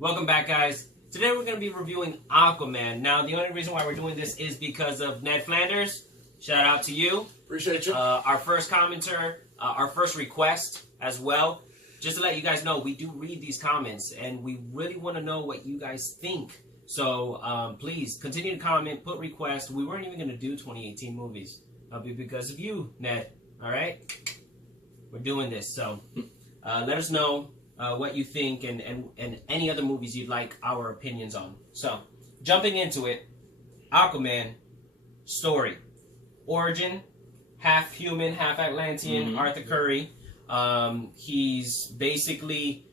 Welcome back, guys. Today we're going to be reviewing Aquaman. Now, the only reason why we're doing this is because of Ned Flanders. Shout out to you. Appreciate you. Our first commenter, our first request as well. Just to let you guys know, we do read these comments, and we really want to know what you guys think. So please continue to comment, put requests. We weren't even going to do 2018 movies. It'll be because of you, Ned. All right? We're doing this. So let us know what you think and any other movies you'd like our opinions on. So, jumping into it, Aquaman story. Origin, half human, half Atlantean, Arthur Curry. He's basically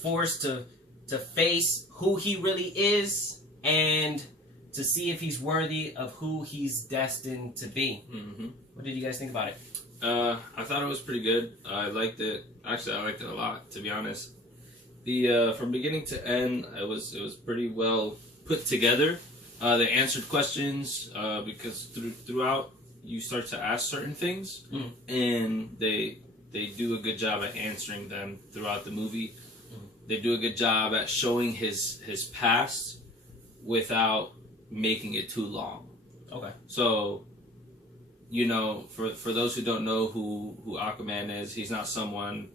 forced to face who he really is and to see if he's worthy of who he's destined to be. What did you guys think about it? I thought it was pretty good. I liked it. Actually, I liked it a lot, to be honest. The from beginning to end, it was pretty well put together. They answered questions because throughout you start to ask certain things, and they do a good job at answering them throughout the movie. They do a good job at showing his past without making it too long. Okay. So, you know, for those who don't know who Aquaman is, he's not someone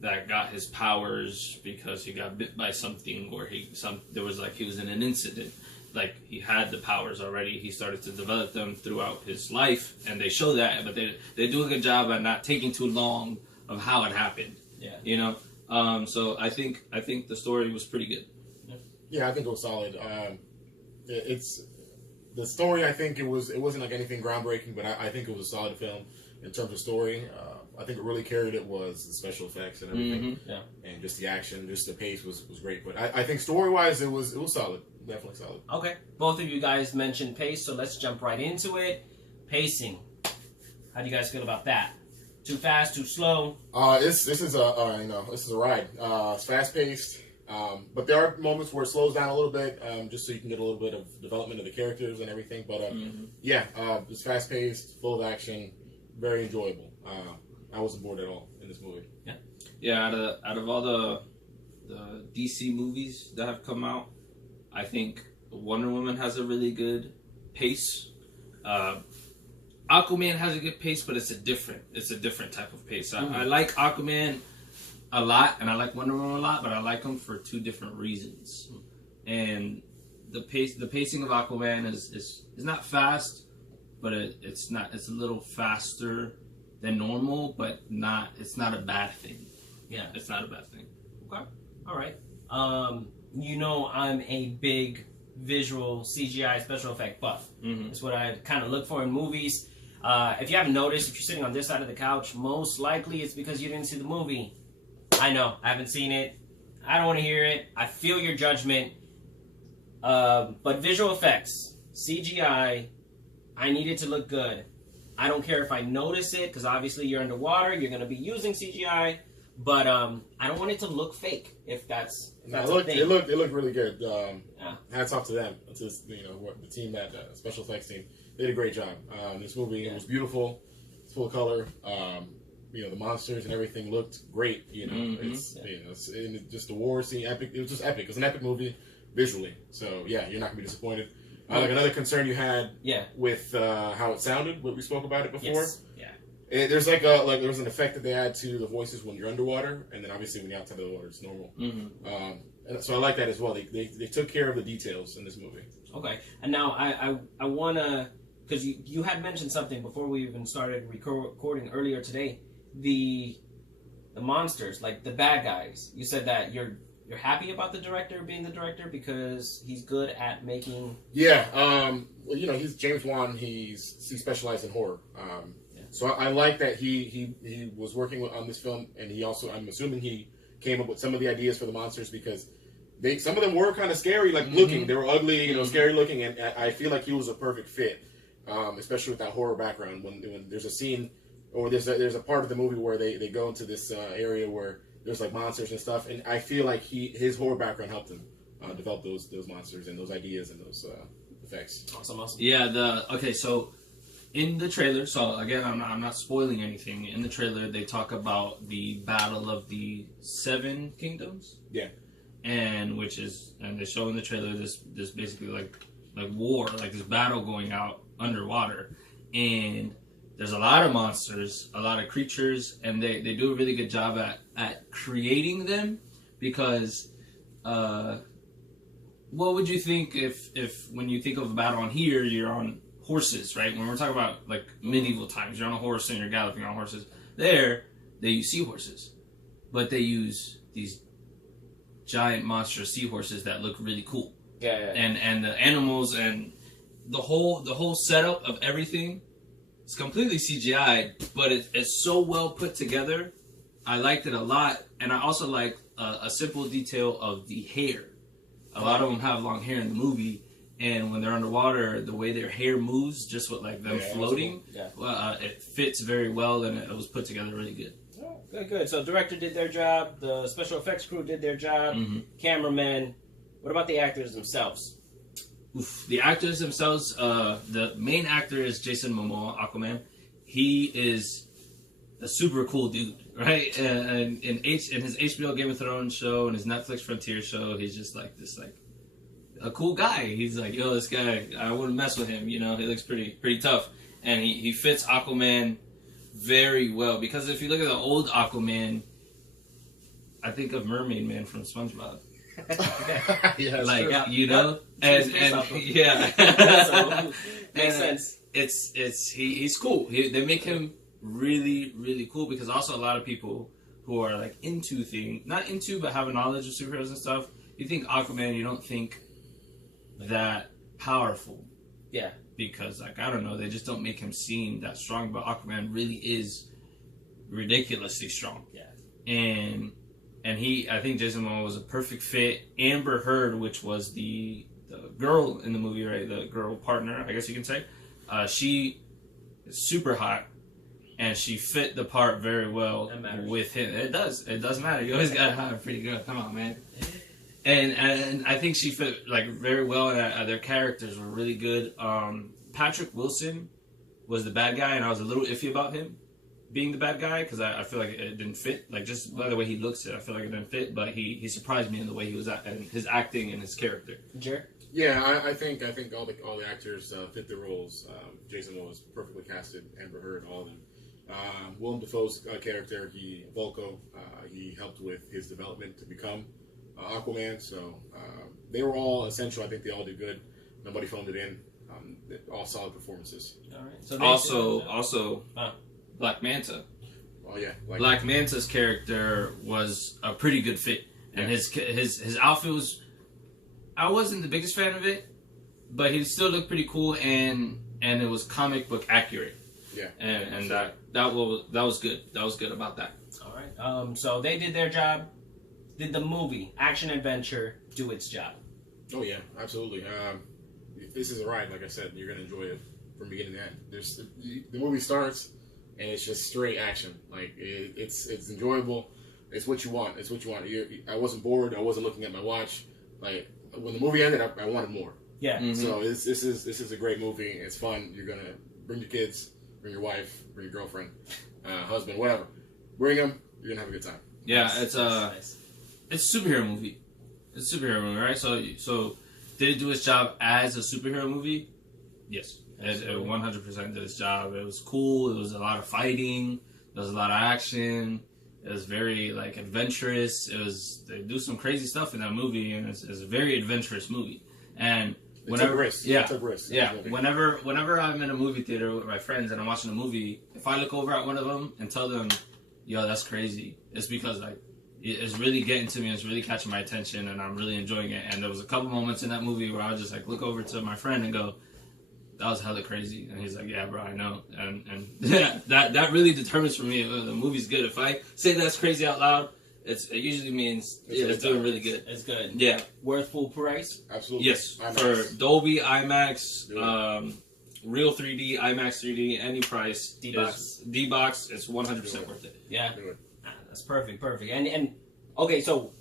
that got his powers because he got bit by something or he was in an incident. Like, he had the powers already. He started to develop them throughout his life, and they show that, but they do a good job at not taking too long of how it happened. Yeah. You know? So I think the story was pretty good. Yeah, I think it was solid. It's the story. I think it wasn't like anything groundbreaking, but I think it was a solid film in terms of story. I think what really carried it was the special effects and everything, and just the action, just the pace was great. But I think story wise, it was solid, definitely solid. Okay, both of you guys mentioned pace, so let's jump right into it. Pacing. How do you guys feel about that? Too fast, too slow? This is a ride. It's fast paced. But there are moments where it slows down a little bit, just so you can get a little bit of development of the characters and everything. But it's fast paced, full of action, very enjoyable. I wasn't bored at all in this movie. Yeah. Out of all the DC movies that have come out, I think Wonder Woman has a really good pace. Aquaman has a good pace, but it's a different type of pace. I like Aquaman a lot, and I like Wonder Woman a lot, but I like them for two different reasons. And the pacing of Aquaman is not fast, but it's a little faster than normal, but it's not a bad thing. Yeah, it's not a bad thing. Okay, all right. You know, I'm a big visual CGI special effect buff. That's what I kind of look for in movies. If you haven't noticed, if you're sitting on this side of the couch, most likely it's because you didn't see the movie. I know, I haven't seen it. I don't want to hear it. I feel your judgment. But visual effects, CGI, I need it to look good. I don't care if I notice it, because obviously you're underwater, you're going to be using CGI, but I don't want it to look fake, if that's it looked really good. Hats off to them. It's just, the team, that special effects team, they did a great job. This movie, it was beautiful. It's full of color. The monsters and everything looked great. It's just the war scene, epic. It was just epic. It was an epic movie visually. So yeah, you're not gonna be disappointed. Like another concern you had with how it sounded, what we spoke about it before. Yes. There's there was an effect that they add to the voices when you're underwater, and then obviously when you're outside of the water, it's normal. And so I like that as well. They took care of the details in this movie. Okay, and now I wanna, because you had mentioned something before we even started recording earlier today. The monsters, like the bad guys. You said that you're happy about the director being the director because he's good at making. Yeah, he's James Wan. He specialized in horror. So I like that he was working on this film, and he also, I'm assuming, he came up with some of the ideas for the monsters because some of them were kind of scary, like looking. They were ugly, scary looking, and I feel like he was a perfect fit, especially with that horror background. When there's a scene. Or there's a part of the movie where they go into this area where there's like monsters and stuff, and I feel like his horror background helped him develop those monsters and those ideas and those effects. Awesome. Yeah. So in the trailer, so again, I'm not spoiling anything. In the trailer, they talk about the battle of the 7 kingdoms. Yeah. and they show in the trailer this basically like war, like this battle going out underwater, and there's a lot of monsters, a lot of creatures, and they do a really good job at creating them, because what would you think if when you think of a battle on here, you're on horses, right? When we're talking about like medieval times, you're on a horse and you're galloping on horses. There, they use seahorses, but they use these giant monstrous seahorses that look really cool. Yeah. And the animals and the whole setup of everything is completely CGI, but it's so well put together. I liked it a lot, and I also like a simple detail of the hair. A lot of them have long hair in the movie, and when they're underwater, the way their hair moves, just with like them floating, it fits very well, and it was put together really good. Oh, good. So director did their job, the special effects crew did their job, cameramen. What about the actors themselves? Oof. The actors themselves, the main actor is Jason Momoa, Aquaman. He is a super cool dude, right? And in his HBO Game of Thrones show and his Netflix Frontier show, he's just like this, like a cool guy. He's like, yo, this guy, I wouldn't mess with him. You know, he looks pretty tough, and he fits Aquaman very well, because if you look at the old Aquaman, I think of Mermaid Man from SpongeBob. Yeah, like true. you know, and yeah, So, makes sense. He's cool. They make him really cool, because also a lot of people who are like into not into but have a knowledge of superheroes and stuff, you think Aquaman, you don't think that powerful. Yeah. Because like, I don't know, they just don't make him seem that strong, but Aquaman really is ridiculously strong. Yeah. And I think Jason Momoa was a perfect fit. Amber Heard, which was the girl in the movie, right? The girl partner, I guess you can say. She is super hot, and she fit the part very well with him. It does matter. You always gotta have a pretty girl. Come on, man. And I think she fit like very well. And their characters were really good. Patrick Wilson was the bad guy, and I was a little iffy about him being the bad guy, because I feel like it didn't fit. Like, just by the way he looks, I feel like it didn't fit. But he surprised me in the way he was at, and his acting and his character. Jerry? Yeah, I think all the actors fit the roles. Jason was perfectly casted. Amber Heard, all of them. Willem Dafoe's character, Volko, he helped with his development to become Aquaman. So they were all essential. I think they all did good. Nobody phoned it in. All solid performances. All right. So Also, Black Manta. Oh yeah, Black Manta's character was a pretty good fit, and his outfit was. I wasn't the biggest fan of it, but he still looked pretty cool, and it was comic book accurate. Yeah, and that was good. That was good about that. All right. So they did their job. Did the movie action adventure do its job? Oh yeah, absolutely. This is a ride. Like I said, you're gonna enjoy it from beginning to end. The movie starts, and it's just straight action. Like it's enjoyable. It's what you want. I wasn't bored. I wasn't looking at my watch. Like when the movie ended, I wanted more. Yeah. Mm-hmm. So this is a great movie. It's fun. You're gonna bring your kids, bring your wife, bring your girlfriend, husband, whatever. Bring them. You're gonna have a good time. Yeah, Nice. It's a superhero movie. It's a superhero movie, right? So did it do its job as a superhero movie? Yes. It 100% did its job. It was cool. It was a lot of fighting. There was a lot of action. It was very like adventurous. They do some crazy stuff in that movie, and it's a very adventurous movie. And whenever, it took risks. Yeah. Whenever I'm in a movie theater with my friends and I'm watching a movie, if I look over at one of them and tell them, "Yo, that's crazy," it's because like it's really getting to me. It's really catching my attention, and I'm really enjoying it. And there was a couple moments in that movie where I would just like look over to my friend and go, "That was hella crazy," and he's like, "Yeah, bro, I know." And yeah, that really determines for me if the movie's good. If I say that's crazy out loud, it usually means it's doing really good. It's good. Yeah, Worth full price. Absolutely. yes, IMAX. for Dolby, IMAX, Real 3D, IMAX 3D, any price. D-Box, it's 100% worth it. Yeah. That's perfect. And okay, so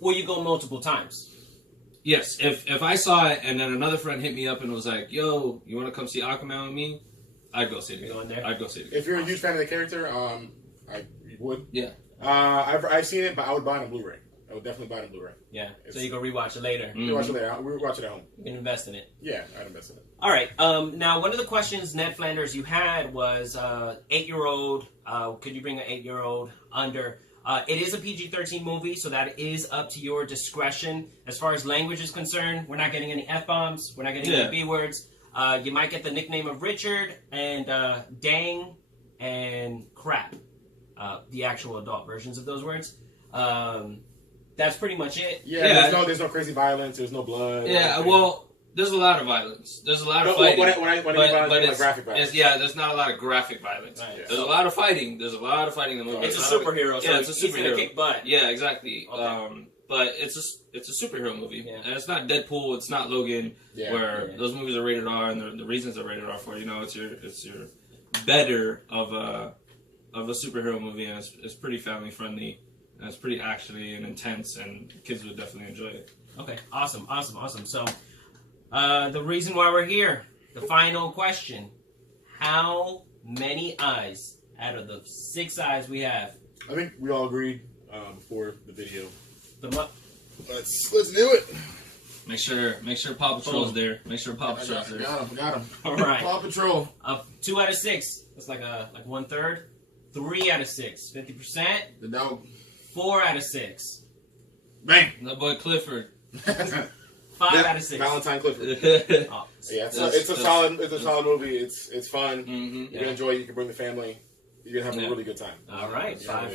will you go multiple times? Yes, if I saw it and then another friend hit me up and was like, "Yo, you want to come see Aquaman with me?" I'd go see it. I'd go see it. If you're a huge fan of the character, I would. Yeah. I've seen it, but I would buy it on Blu-ray. I would definitely buy it on Blu-ray. Yeah, so you can rewatch it later. We watch it later. We watch it at home. You can invest in it. Yeah, I'd invest in it. All right. Now, one of the questions, Ned Flanders, you had was 8-year-old. Could you bring an 8-year-old under? It is a PG-13 movie, so that is up to your discretion. As far as language is concerned, we're not getting any F-bombs. We're not getting any B-words. You might get the nickname of Richard and dang and crap. The actual adult versions of those words. That's pretty much it. Yeah, there's no crazy violence. There's no blood. Yeah, well, there's a lot of violence. There's a lot of fighting. When I mean violence, I mean like graphic violence. There's not a lot of graphic violence. Right. There's a lot of fighting. There's a lot of fighting in the movie. It's a superhero. So it's a he's gonna superhero. kick butt. Yeah, exactly. Okay. But it's a superhero movie, Yeah. and it's not Deadpool. It's not Logan, where Yeah. those movies are rated R, and the reasons they're rated R for. It's your better of a superhero movie, and it's pretty family friendly. And it's pretty actiony and intense, and kids would definitely enjoy it. Okay, awesome. So, the reason why we're here, the final question: how many eyes out of the 6 eyes we have? I think we all agreed before the video. Let's do it. Make sure Paw Patrol's there. Make sure Paw Patrol's there. Got him. All right. Paw Patrol. 2 out of 6. That's like 1/3. 3 out of 6. 50%. The dog. 4 out of 6. Bang. The boy Clifford. 5 out of 6. Valentine Clifford. Oh, Yeah, it's a solid movie. It's fun. Mm-hmm. You can enjoy it. You can bring the family. You're gonna have a really good time. all right. Yeah,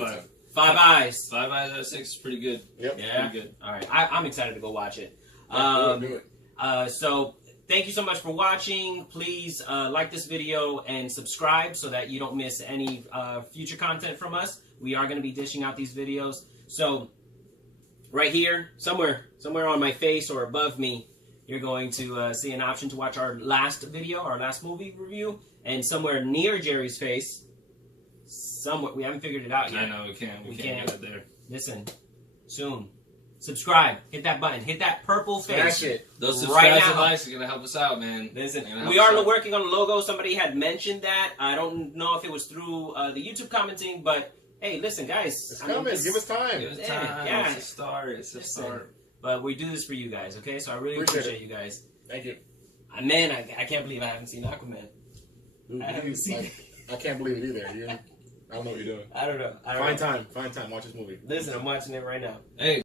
5 eyes. 5 eyes out of 6 is pretty good. Yep. Yeah. Pretty good. All right. I'm excited to go watch it. Do it. So thank you so much for watching. Please like this video and subscribe so that you don't miss any future content from us. We are going to be dishing out these videos. So right here, somewhere on my face or above me, you're going to see an option to watch our last video, our last movie review. And somewhere near Jerry's face, we haven't figured it out yet. I know, we can't get it there. Listen, soon. Subscribe. Hit that button. Hit that purple face. Smash it. Those Right subscribes now. and likes are going to help us out, man. Listen, They're gonna we help us are out. working on a logo. Somebody had mentioned that. I don't know if it was through the YouTube commenting, but hey, listen, guys. It's coming. Give us time. Give us Yeah, time. yeah. It's a start. It's a Listen. start. But we do this for you guys, okay? So I really appreciate you guys. Thank you. Man, I can't believe I haven't seen Aquaman. I haven't seen it. I can't believe it either. I don't know what you're doing. I don't know. Find time. Watch this movie. Listen, I'm watching it right now. Hey.